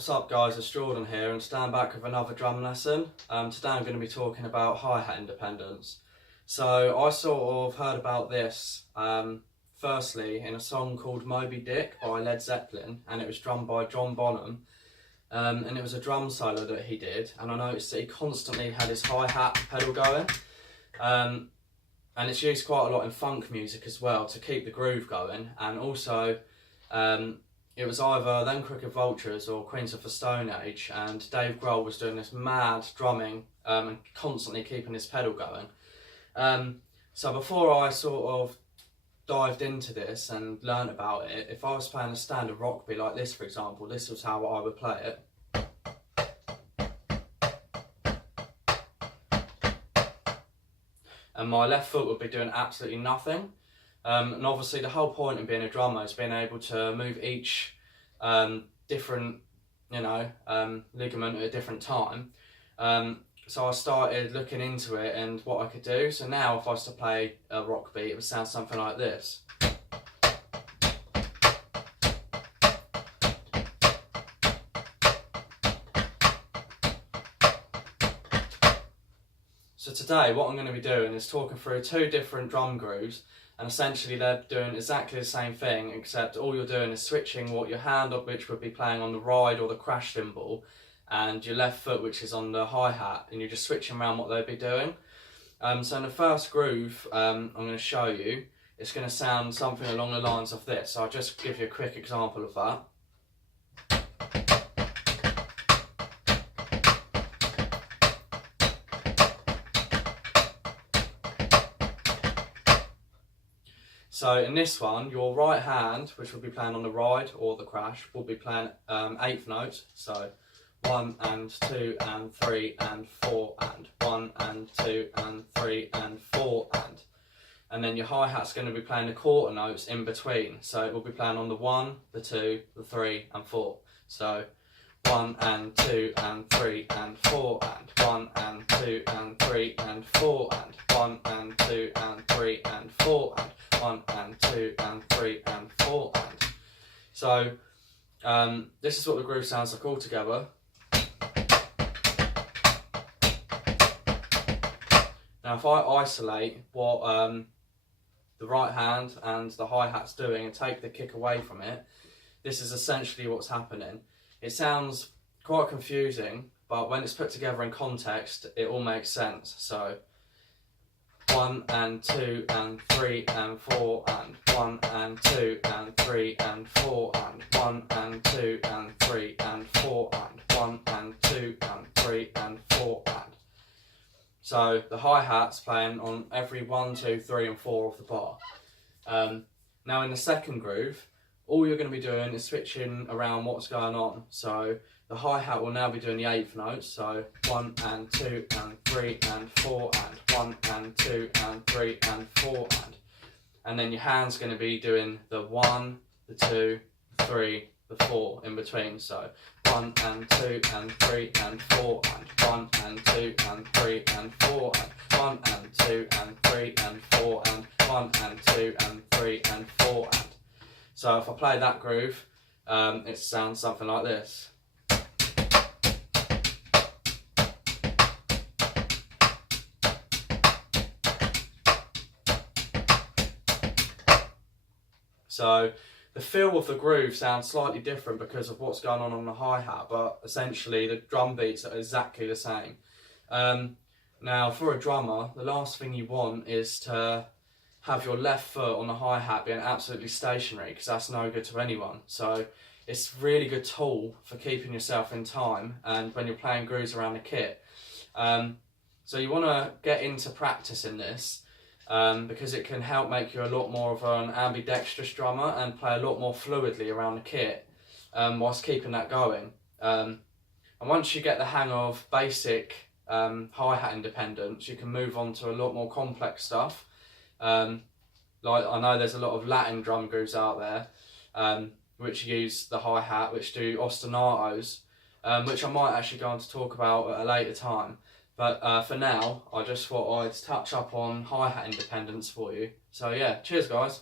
What's up guys, it's Jordan here and stand back with another drum lesson. Today I'm going to be talking about hi-hat independence. So I sort of heard about this firstly in a song called Moby Dick by Led Zeppelin, and it was drummed by John Bonham, and it was a drum solo that he did, and I noticed that he constantly had his hi-hat pedal going, and it's used quite a lot in funk music as well to keep the groove going, and also it was either Them Crooked Vultures or Queens of the Stone Age, and Dave Grohl was doing this mad drumming and constantly keeping his pedal going. So before I sort of dived into this and learnt about it, if I was playing a standard rock beat like this, for example, this was how I would play it. And my left foot would be doing absolutely nothing. And obviously the whole point in being a drummer is being able to move each different, ligament at a different time. So I started looking into it and what I could do. So now if I was to play a rock beat, it would sound something like this. So today what I'm going to be doing is talking through two different drum grooves, and essentially they're doing exactly the same thing, except all you're doing is switching what your hand up, which would be playing on the ride or the crash cymbal, and your left foot, which is on the hi-hat, and you're just switching around what they'd be doing. So in the first groove I'm going to show you, it's going to sound something along the lines of this. So I'll just give you a quick example of that. So in this one, your right hand, which will be playing on the ride or the crash, will be playing eighth notes. So 1 and 2 and 3 and 4 and 1 and 2 and 3 and 4 and then your hi-hat's going to be playing the quarter notes in between. So it will be playing on the 1, the 2, the 3 and 4. So 1 and 2 and 3 and 4 and 1 and 2 and 3 and 4 and 1 and 2 and 3 and 4 and 1 and 2 and 3 and 4 and. So this is what the groove sounds like all together. Now if I isolate what the right hand and the hi-hat's doing and take the kick away from it, this is essentially what's happening. It sounds quite confusing, but when it's put together in context, it all makes sense. So 1 and 2 and 3 and 4 and 1 and 2 and 3 and 4 and 1 and 2 and 3 and 4 and 1 and 2 and 3 and 4 and. So the hi-hat's playing on every 1, 2, 3 and 4 of the bar. Now in the second groove, all you're going to be doing is switching around what's going on. So the hi-hat will now be doing the eighth notes, so 1 and 2 and 3 and 4 and 1 and 2 and 3 and 4 and then your hand's going to be doing the 1, the 2, the 3, the 4 in between. So 1 and 2 and 3 and 4 and 1 and 2 and 3 and 4 and 1 and 2 and 3 and 4 and 1 and 2 and 3 and 4 and. So if I play that groove, it sounds something like this. So the feel of the groove sounds slightly different because of what's going on the hi-hat, but essentially the drum beats are exactly the same. Now for a drummer, the last thing you want is to have your left foot on the hi-hat being absolutely stationary, because that's no good to anyone. So it's a really good tool for keeping yourself in time and when you're playing grooves around the kit. So you want to get into practicing this because it can help make you a lot more of an ambidextrous drummer and play a lot more fluidly around the kit whilst keeping that going. And once you get the hang of basic hi-hat independence, you can move on to a lot more complex stuff. Like I know there's a lot of Latin drum grooves out there which use the hi-hat, which do ostinatos, which I might actually go on to talk about at a later time. But for now, I just thought I'd touch up on hi-hat independence for you. So yeah, cheers guys.